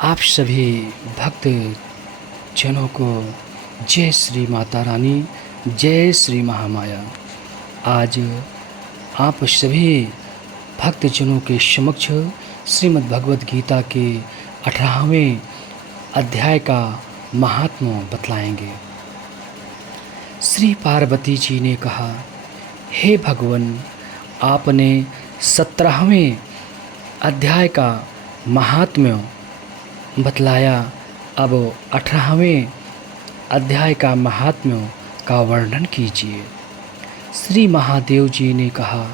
आप सभी भक्त जनों को जय श्री माता रानी, जय श्री महामाया। आज आप सभी भक्त जनों के समक्ष श्रीमद् भगवद गीता के 18वें अध्याय का महात्म्य बतलाएंगे। श्री पार्वती जी ने कहा, हे भगवान, आपने 17वें अध्याय का महात्म्य बतलाया, अब 18वें अध्याय का महात्म्य का वर्णन कीजिए। श्री महादेव जी ने कहा,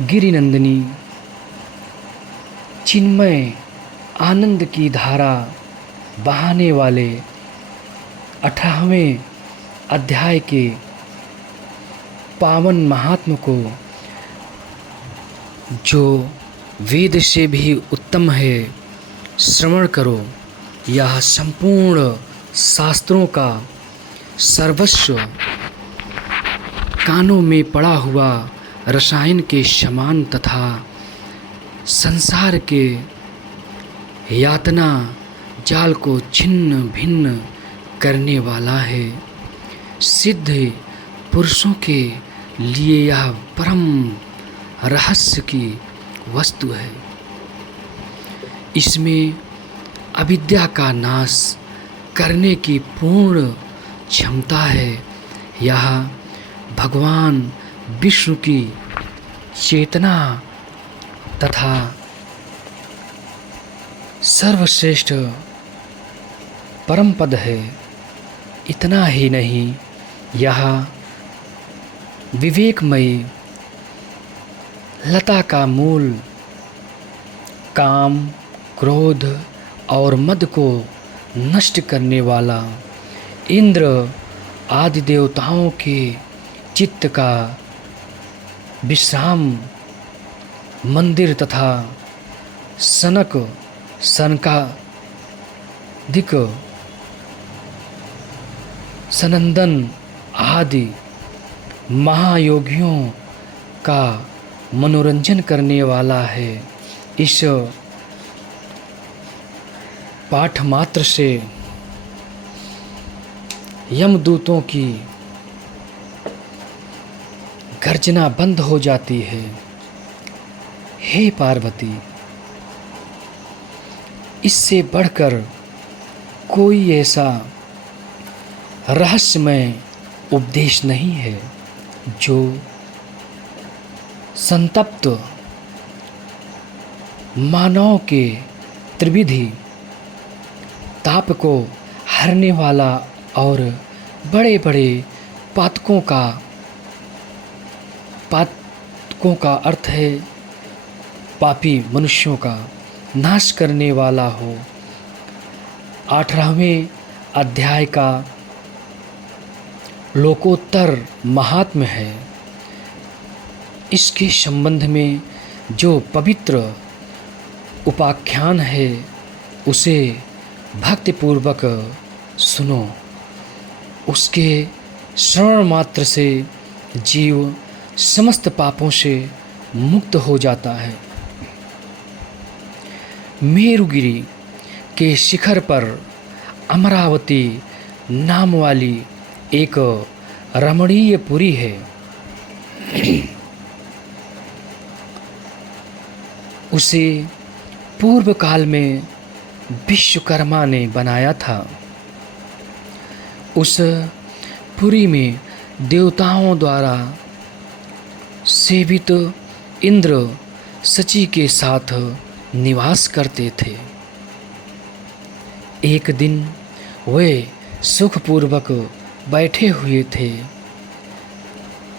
गिरिनंदिनी, चिन्मय आनंद की धारा बहाने वाले 18वें अध्याय के पावन महात्म्य को, जो वेद से भी उत्तम है, श्रवण करो। यह संपूर्ण शास्त्रों का सर्वस्व कानों में पड़ा हुआ रसायन के समान तथा संसार के यातना जाल को छिन्न भिन्न करने वाला है। सिद्ध पुरुषों के लिए यह परम रहस्य की वस्तु है। इसमें अविद्या का नाश करने की पूर्ण क्षमता है। यह भगवान विष्णु की चेतना तथा सर्वश्रेष्ठ परम पद है। इतना ही नहीं, यह विवेकमयी लता का मूल काम, क्रोध और मद को नष्ट करने वाला, इंद्र आदि देवताओं के चित्त का विश्राम मंदिर तथा सनकादिक सनंदन आदि महायोगियों का मनोरंजन करने वाला है। इस पाठ मात्र से यमदूतों की गर्जना बंद हो जाती है। हे पार्वती, इससे बढ़कर कोई ऐसा रहस्यमय उपदेश नहीं है जो संतप्त मानव के त्रिविधि ताप को हरने वाला और बड़े बड़े पातकों का अर्थ है पापी मनुष्यों का नाश करने वाला हो। 18वें अध्याय का लोकोत्तर महात्म्य है। इसके संबंध में जो पवित्र उपाख्यान है, उसे भक्तिपूर्वक सुनो। उसके श्रवण मात्र से जीव समस्त पापों से मुक्त हो जाता है। मेरुगिरी के शिखर पर अमरावती नाम वाली एक रमणीय पुरी है। उसे पूर्व काल में विश्वकर्मा ने बनाया था। उस पुरी में देवताओं द्वारा सेवित इंद्र सची के साथ निवास करते थे। एक दिन वे सुखपूर्वक बैठे हुए थे।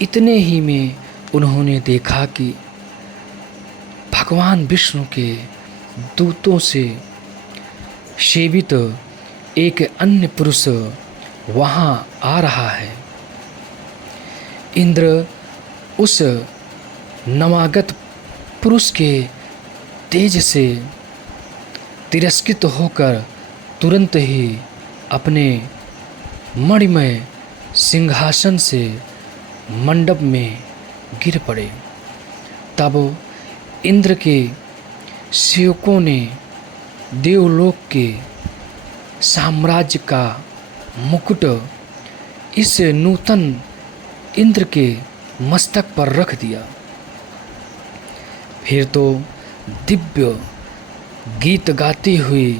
इतने ही में उन्होंने देखा कि भगवान विष्णु के दूतों से सेवित एक अन्य पुरुष वहाँ आ रहा है। इंद्र उस नवागत पुरुष के तेज से तिरस्कृत होकर तुरंत ही अपने मणिमय सिंहासन से मंडप में गिर पड़े। तब इंद्र के सेवकों ने देवलोक के साम्राज्य का मुकुट इस नूतन इंद्र के मस्तक पर रख दिया। फिर तो दिव्य गीत गाती हुई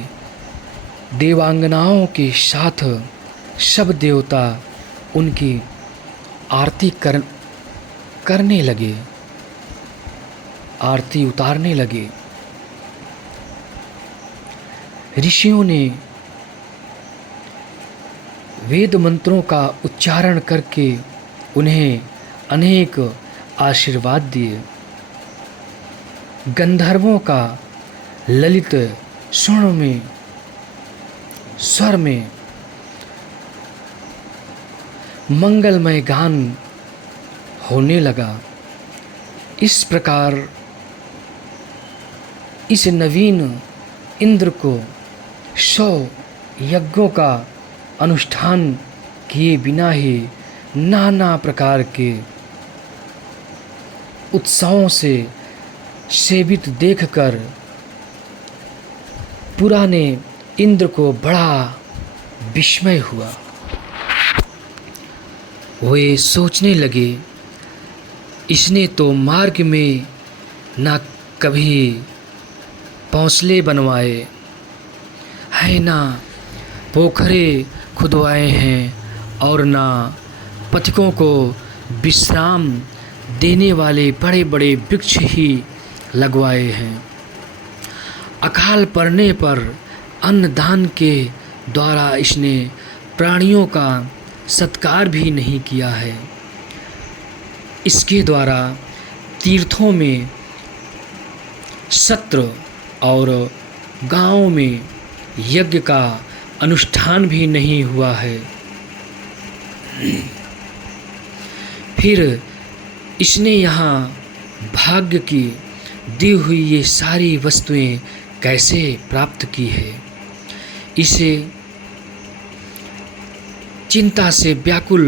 देवांगनाओं के साथ सब देवता उनकी आरती करने लगे, आरती उतारने लगे। ऋषियों ने वेद मंत्रों का उच्चारण करके उन्हें अनेक आशीर्वाद दिए। गंधर्वों का ललित स्वर में मंगलमय गान होने लगा। इस प्रकार इस नवीन इंद्र को 100 यज्ञों का अनुष्ठान किए बिना ही नाना प्रकार के उत्सवों से सेवित देखकर पुराने इंद्र को बड़ा विस्मय हुआ। वे सोचने लगे, इसने तो मार्ग में ना कभी पौंसले बनवाए हैं, ना पोखरे खुदवाए हैं, और ना पथिकों को विश्राम देने वाले बड़े बड़े वृक्ष ही लगवाए हैं। अकाल पड़ने पर अन्नदान के द्वारा इसने प्राणियों का सत्कार भी नहीं किया है। इसके द्वारा तीर्थों में सत्र और गांवों में यज्ञ का अनुष्ठान भी नहीं हुआ है। फिर इसने यहाँ भाग्य की दी हुई ये सारी वस्तुएं कैसे प्राप्त की है। इसे चिंता से व्याकुल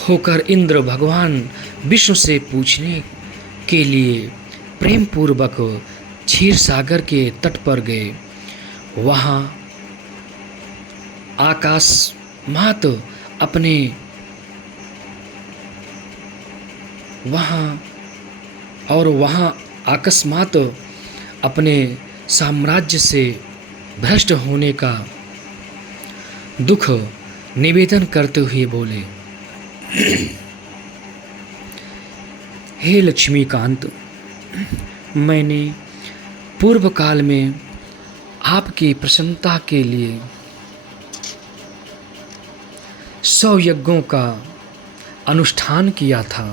होकर इंद्र भगवान विष्णु से पूछने के लिए प्रेम पूर्वक क्षीर सागर के तट पर गए। वहाँ अकस्मात अपने साम्राज्य से भ्रष्ट होने का दुख निवेदन करते हुए बोले, हे लक्ष्मीकांत, मैंने पूर्व काल में आपकी प्रसन्नता के लिए 100 यज्ञों का अनुष्ठान किया था।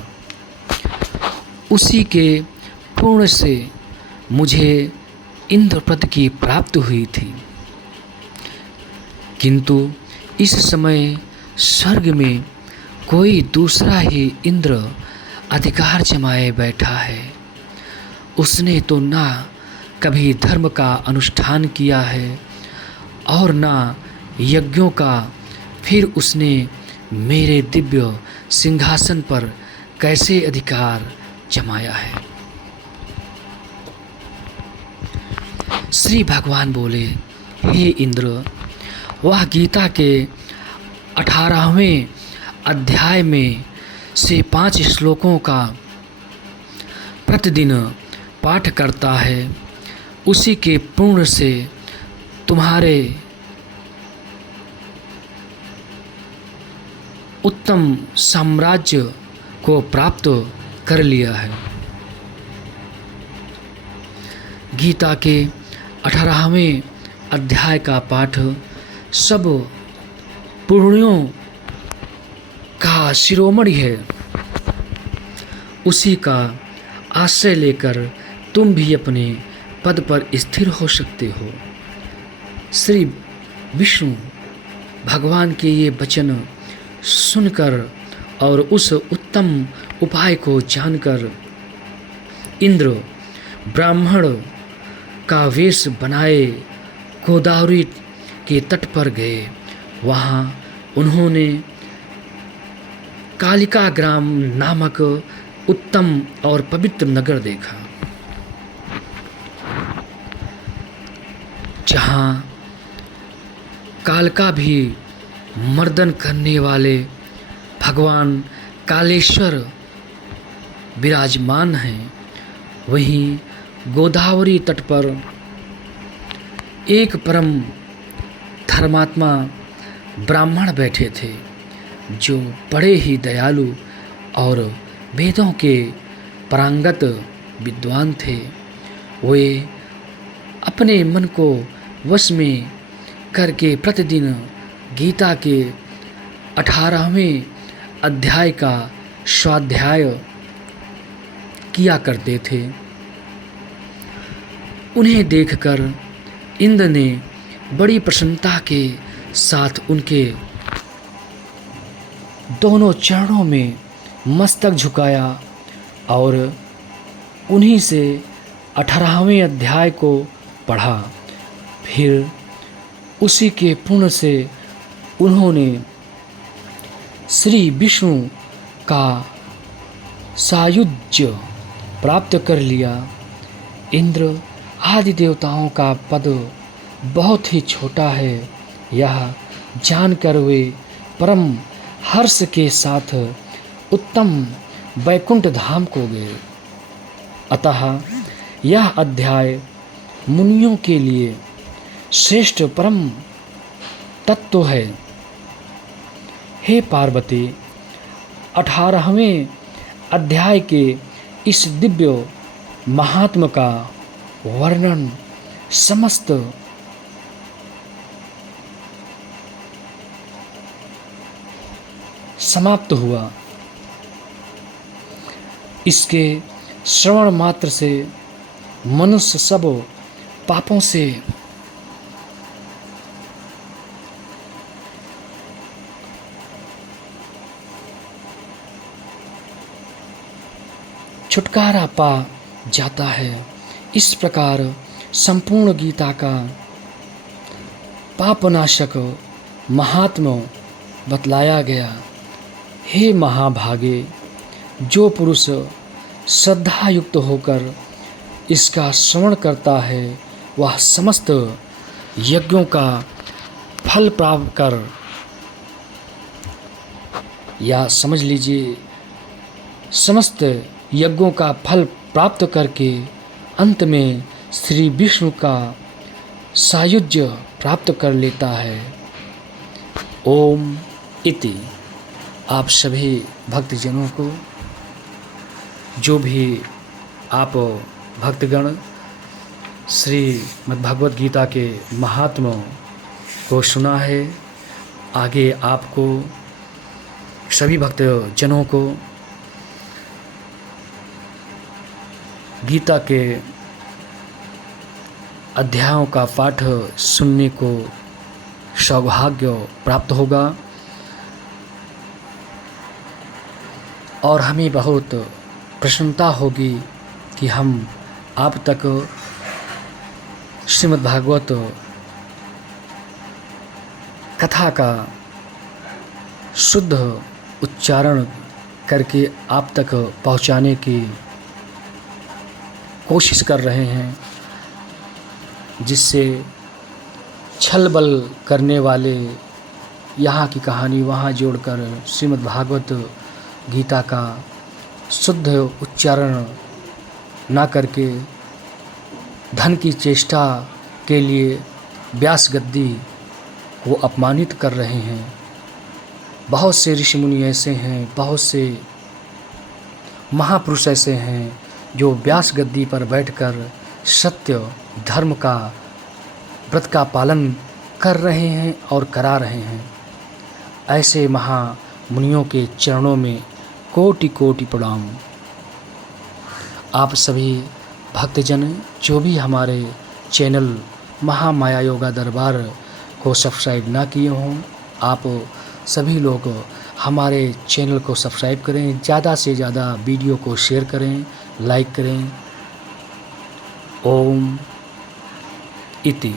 उसी के पूर्ण से मुझे इंद्रपद की प्राप्ति हुई थी, किंतु इस समय स्वर्ग में कोई दूसरा ही इंद्र अधिकार जमाए बैठा है। उसने तो ना कभी धर्म का अनुष्ठान किया है और ना यज्ञों का। फिर उसने मेरे दिव्य सिंहासन पर कैसे अधिकार जमाया है। श्री भगवान बोले, हे इंद्र, वह गीता के 18वें अध्याय में से 5 श्लोकों का प्रतिदिन पाठ करता है, उसी के पूर्ण से तुम्हारे उत्तम साम्राज्य को प्राप्त कर लिया है। गीता के 18वें अध्याय का पाठ सब पुण्यों का शिरोमणि है। उसी का आश्रय लेकर तुम भी अपने पद पर स्थिर हो सकते हो। श्री विष्णु भगवान के ये वचन सुनकर और उस उत्तम उपाय को जानकर इंद्र ब्राह्मण का वेश बनाए गोदावरी के तट पर गए। वहाँ उन्होंने कालिका ग्राम नामक उत्तम और पवित्र नगर देखा। जहाँ काल का भी मर्दन करने वाले भगवान कालेश्वर विराजमान हैं, वहीं गोदावरी तट पर एक परम धर्मात्मा ब्राह्मण बैठे थे, जो बड़े ही दयालु और वेदों के पारंगत विद्वान थे। वे अपने मन को वश में करके प्रतिदिन गीता के 18वें अध्याय का स्वाध्याय किया करते थे। उन्हें देखकर इंद्र ने बड़ी प्रसन्नता के साथ उनके दोनों चरणों में मस्तक झुकाया और उन्हीं से 18वें अध्याय को पढ़ा। फिर उसी के पुण्य से उन्होंने श्री विष्णु का सायुज्य प्राप्त कर लिया। इंद्र आदि देवताओं का पद बहुत ही छोटा है, यह जानकर वे परम हर्ष के साथ उत्तम वैकुंठ धाम को गए। अतः यह अध्याय मुनियों के लिए श्रेष्ठ परम तत्व है। हे पार्वती, 18वें अध्याय के इस दिव्य महात्म का वर्णन समस्त समाप्त हुआ। इसके श्रवण मात्र से मनुष्य सब पापों से छुटकारा पा जाता है। इस प्रकार संपूर्ण गीता का पापनाशक महात्म्य बतलाया गया। हे महाभागे, जो पुरुष श्रद्धायुक्त होकर इसका श्रवण करता है, वह समस्त यज्ञों का फल प्राप्त कर, या समझ लीजिए समस्त यज्ञों का फल प्राप्त करके अंत में श्री विष्णु का सायुज्य प्राप्त कर लेता है। ओम इति। आप सभी भक्तजनों को, जो भी आप भक्तगण श्रीमद्भगवत गीता के महात्म्य को सुना है, आगे आपको सभी भक्तजनों को गीता के अध्यायों का पाठ सुनने को सौभाग्य प्राप्त होगा और हमें बहुत प्रसन्नता होगी कि हम आप तक श्रीमद्भागवत कथा का शुद्ध उच्चारण करके आप तक पहुंचाने की कोशिश कर रहे हैं, जिससे छल बल करने वाले यहाँ की कहानी वहाँ जोड़कर श्रीमद्भागवत गीता का शुद्ध उच्चारण ना करके धन की चेष्टा के लिए व्यास गद्दी को अपमानित कर रहे हैं। बहुत से ऋषि मुनि ऐसे हैं, बहुत से महापुरुष ऐसे हैं जो व्यास गद्दी पर बैठकर सत्य धर्म का व्रत का पालन कर रहे हैं और करा रहे हैं। ऐसे महामुनियों के चरणों में कोटि कोटि प्रणाम। आप सभी भक्तजन जो भी हमारे चैनल महामाया योगा दरबार को सब्सक्राइब ना किए हों, आप सभी लोग हमारे चैनल को सब्सक्राइब करें, ज़्यादा से ज़्यादा वीडियो को शेयर करें, लाइक करें। ओम इति।